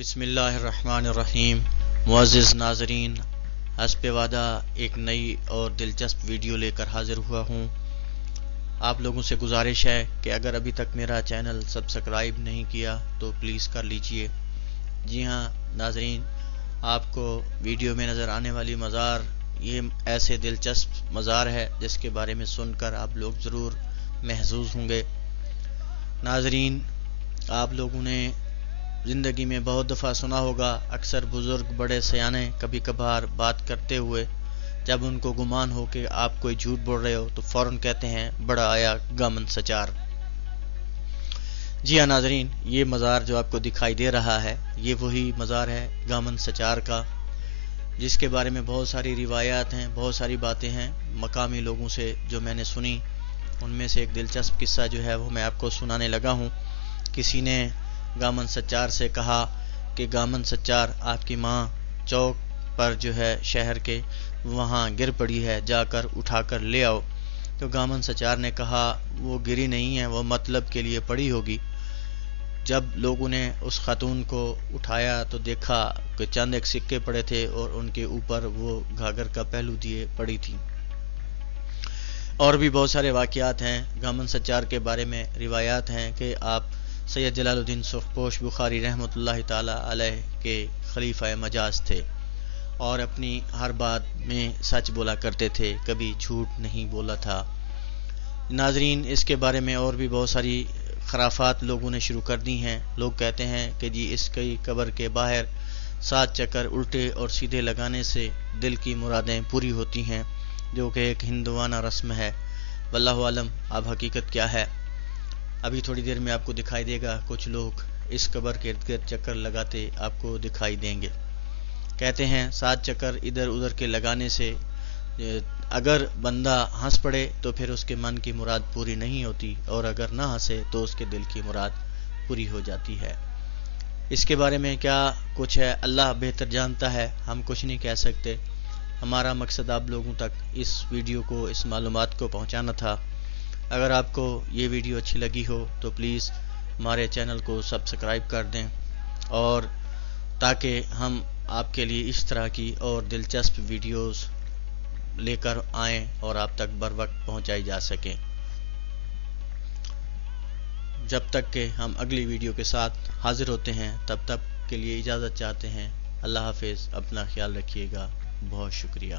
بسم اللہ الرحمن الرحیم۔ معزز ناظرین، حسب وعدہ ایک نئی اور دلچسپ ویڈیو لے کر حاضر ہوا ہوں۔ آپ لوگوں سے گزارش ہے کہ اگر ابھی تک میرا چینل سبسکرائب نہیں کیا تو پلیز کر لیجئے۔ جی ہاں ناظرین، آپ کو ویڈیو میں نظر آنے والی مزار یہ ایسے دلچسپ مزار ہے جس کے بارے میں سن کر آپ لوگ ضرور محظوظ ہوں گے۔ ناظرین، آپ لوگوں نے زندگی میں بہت دفعہ سنا ہوگا، اکثر بزرگ بڑے سیانے کبھی کبھار بات کرتے ہوئے جب ان کو گمان ہو کہ آپ کوئی جھوٹ بول رہے ہو تو فوراً کہتے ہیں بڑا آیا گامن سچار۔ جی ہاں ناظرین، یہ مزار جو آپ کو دکھائی دے رہا ہے یہ وہی مزار ہے گامن سچار کا، جس کے بارے میں بہت ساری روایات ہیں، بہت ساری باتیں ہیں مقامی لوگوں سے جو میں نے سنی۔ ان میں سے ایک دلچسپ قصہ جو ہے وہ میں آپ کو سنانے لگا ہوں۔ کسی نے گامن سچار سے کہا کہ گامن سچار، آپ کی ماں چوک پر جو ہے شہر کے وہاں گر پڑی ہے، جا کر اٹھا کر لے آؤ۔ تو گامن سچار نے کہا وہ گری نہیں ہے، وہ مطلب کے لیے پڑی ہوگی۔ جب لوگوں نے اس خاتون کو اٹھایا تو دیکھا کہ چند ایک سکے پڑے تھے اور ان کے اوپر وہ گھاگھر کا پہلو دیے پڑی تھی۔ اور بھی بہت سارے واقعات ہیں گامن سچار کے بارے میں، روایات ہیں کہ آپ سید جلال الدین سرخپوش بخاری رحمۃ اللہ تعالی علیہ کے خلیفہ مجاز تھے اور اپنی ہر بات میں سچ بولا کرتے تھے، کبھی جھوٹ نہیں بولا تھا۔ ناظرین، اس کے بارے میں اور بھی بہت ساری خرافات لوگوں نے شروع کر دی ہیں۔ لوگ کہتے ہیں کہ جی اس کی قبر کے باہر 7 چکر الٹے اور سیدھے لگانے سے دل کی مرادیں پوری ہوتی ہیں، جو کہ ایک ہندوانہ رسم ہے۔ واللہ عالم اب حقیقت کیا ہے۔ ابھی تھوڑی دیر میں آپ کو دکھائی دے گا، کچھ لوگ اس قبر کے ارد گرد چکر لگاتے آپ کو دکھائی دیں گے۔ کہتے ہیں 7 چکر ادھر ادھر کے لگانے سے اگر بندہ ہنس پڑے تو پھر اس کے من کی مراد پوری نہیں ہوتی، اور اگر نہ ہنسے تو اس کے دل کی مراد پوری ہو جاتی ہے۔ اس کے بارے میں کیا کچھ ہے اللہ بہتر جانتا ہے، ہم کچھ نہیں کہہ سکتے۔ ہمارا مقصد آپ لوگوں تک اس ویڈیو کو، اس معلومات کو پہنچانا تھا۔ اگر آپ کو یہ ویڈیو اچھی لگی ہو تو پلیز ہمارے چینل کو سبسکرائب کر دیں، اور تاکہ ہم آپ کے لیے اس طرح کی اور دلچسپ ویڈیوز لے کر آئیں اور آپ تک بر وقت پہنچائی جا سکیں۔ جب تک کہ ہم اگلی ویڈیو کے ساتھ حاضر ہوتے ہیں تب تک کے لیے اجازت چاہتے ہیں۔ اللہ حافظ، اپنا خیال رکھیے گا، بہت شکریہ۔